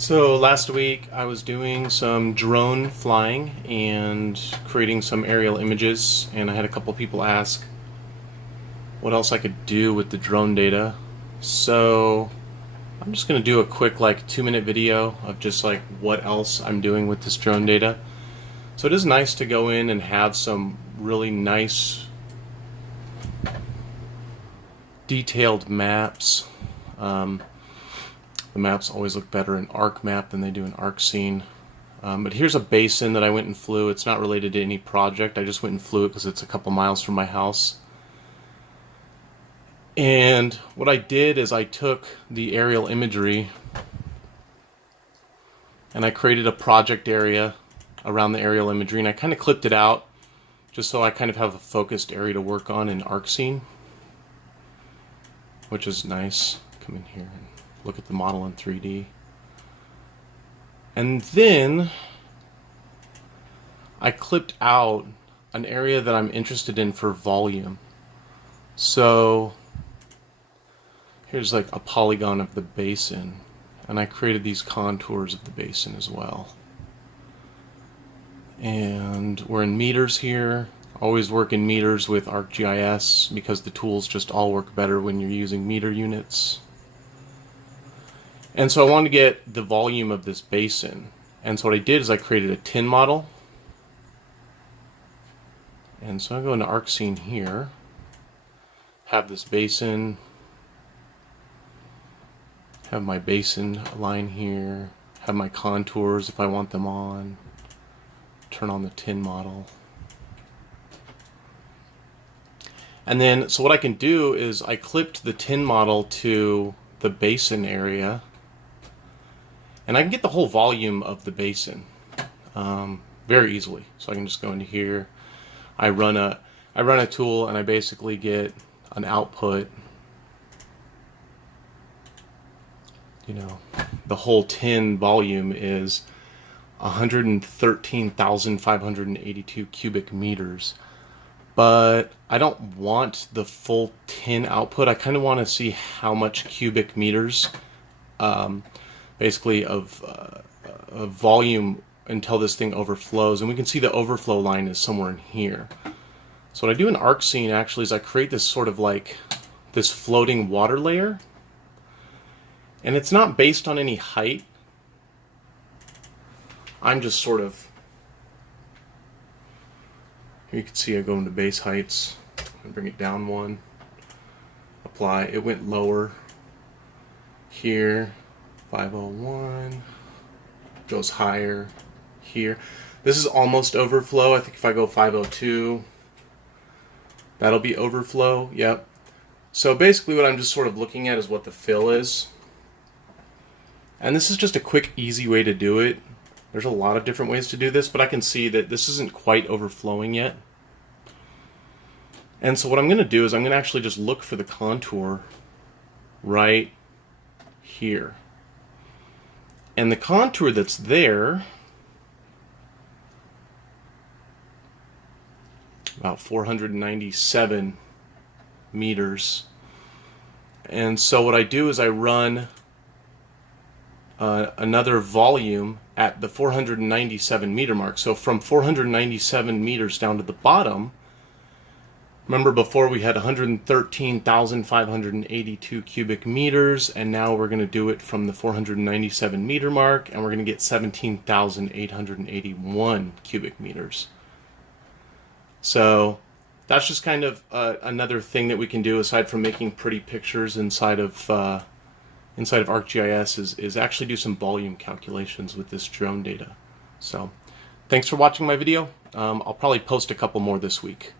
So last week I was doing some drone flying and creating some aerial images, and I had a couple people ask what else I could do with the drone data. So I'm just going to do a quick 2-minute video of just what else I'm doing with this drone data. So it is nice to go in and have some really nice detailed maps. The maps always look better in ArcMap than they do in ArcScene. But here's a basin that I went and flew. It's not related to any project. I just went and flew it because it's a couple miles from my house. And what I did is I took the aerial imagery and I created a project area around the aerial imagery, and I kind of clipped it out just so I kind of have a focused area to work on in ArcScene, which is nice. Come in here and look at the model in 3D. And then I clipped out an area that I'm interested in for volume. So here's a polygon of the basin, and I created these contours of the basin as well. And we're in meters here. Always work in meters with ArcGIS because the tools just all work better when you're using meter units. And so I wanted to get the volume of this basin. And so what I did is I created a tin model. And so I go into ArcScene here, have this basin, have my basin line here, have my contours if I want them on, turn on the tin model. And then, so what I can do is I clipped the tin model to the basin area, and I can get the whole volume of the basin very easily. So I can just go into here. I run a tool, and I basically get an output. The whole tin volume is 113,582 cubic meters. But I don't want the full tin output. I kind of want to see how much cubic meters basically of volume until this thing overflows. And we can see the overflow line is somewhere in here. So what I do in ArcScene actually is I create this sort of this floating water layer. And it's not based on any height. I'm just sort of, here you can see I go into base heights and bring it down one. Apply. It went lower. Here, 501. Goes higher. Here. This is almost overflow. I think if I go 502, that'll be overflow. Yep. So basically what I'm just sort of looking at is what the fill is. And this is just a quick, easy way to do it. There's a lot of different ways to do this, but I can see that this isn't quite overflowing yet. And so what I'm going to do is I'm going to actually just look for the contour right here. And the contour that's there, about 497 meters. And so what I do is I run another volume at the 497 meter mark. So from 497 meters down to the bottom, remember before we had 113,582 cubic meters, and now we're going to do it from the 497 meter mark, and we're going to get 17,881 cubic meters. So that's just kind of another thing that we can do aside from making pretty pictures inside of ArcGIS is actually do some volume calculations with this drone data. So thanks for watching my video. I'll probably post a couple more this week.